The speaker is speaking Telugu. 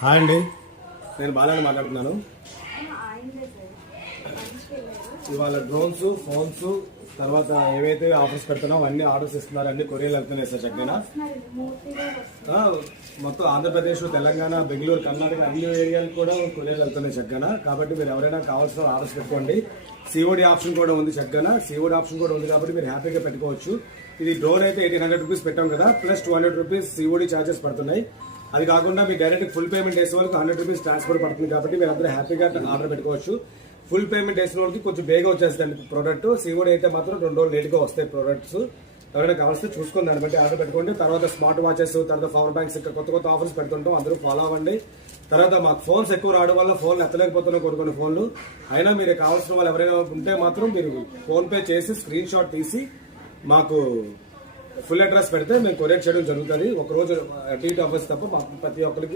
హాయ్ అండి, నేను బాలాని మాట్లాడుతున్నాను. ఇవాళ డ్రోన్స్, ఫోన్స్, తర్వాత ఏవైతే ఆఫర్స్ పెడుతున్నావు అన్ని ఆర్డర్స్ ఇస్తున్నారు. అన్ని కొరియర్లు వెళ్తున్నాయి సార్. చక్కగా మొత్తం ఆంధ్రప్రదేశ్, తెలంగాణ, బెంగళూరు, కర్ణాటక అన్ని ఏరియాలకు కూడా కొరియర్లు వెళ్తున్నాయి చక్కగా. కాబట్టి మీరు ఎవరైనా కావాల్సిన ఆర్డర్స్ పెట్టుకోండి. సిఓడి ఆప్షన్ కూడా ఉంది చక్కగా. సిఓడి ఆప్షన్ కూడా ఉంది కాబట్టి మీరు హ్యాపీగా పెట్టుకోవచ్చు. ఇది డ్రోన్ అయితే 1800 రూపీస్ పెట్టాం కదా, ప్లస్ 200 రూపీస్ సిఓడి ఛార్జెస్ పడుతున్నాయి. అది కాకుండా మీరు డైరెక్ట్ ఫుల్ పేమెంట్ వేసే వాళ్ళకి 100 రూపీస్ ట్రాన్స్ఫర్ పడుతుంది. కాబట్టి మీరు అందరూ హ్యాపీగా ఆర్డర్ పెట్టుకోవచ్చు. ఫుల్ పేమెంట్ వేసిన వాళ్ళకి కొంచెం బేగా వచ్చేస్తుంది ప్రోడక్ట్. సిఓడి అయితే మాత్రం 2 రోజులు లేట్గా వస్తాయి ప్రోడక్ట్స్. ఎవరైనా కావాల్సి చూసుకుని దాన్ని బట్టి ఆర్డర్ పెట్టుకోండి. తర్వాత స్మార్ట్ వాచెస్, తర్వాత పవర్ బ్యాంక్స్, ఇక్కడ కొత్త ఆఫర్స్ పెడుతుంటాం. అందరూ ఫాలో అవ్వండి. తర్వాత మాకు ఫోన్స్ ఎక్కువ రావడం వల్ల ఫోన్లు ఎత్తలేకపోతున్నాం కొన్ని ఫోన్లు. అయినా మీరు కావాల్సిన వాళ్ళు ఎవరైనా ఉంటే మాత్రం మీరు ఫోన్ పే చేసి స్క్రీన్ షాట్ తీసి మాకు ఫుల్ అడ్రస్ పెడితే మేము కొరియర్ చేయడం జరుగుతుంది. ఒక రోజు అటు ఇటు అవ్వచ్చు తప్ప ప్రతి ఒక్కరికి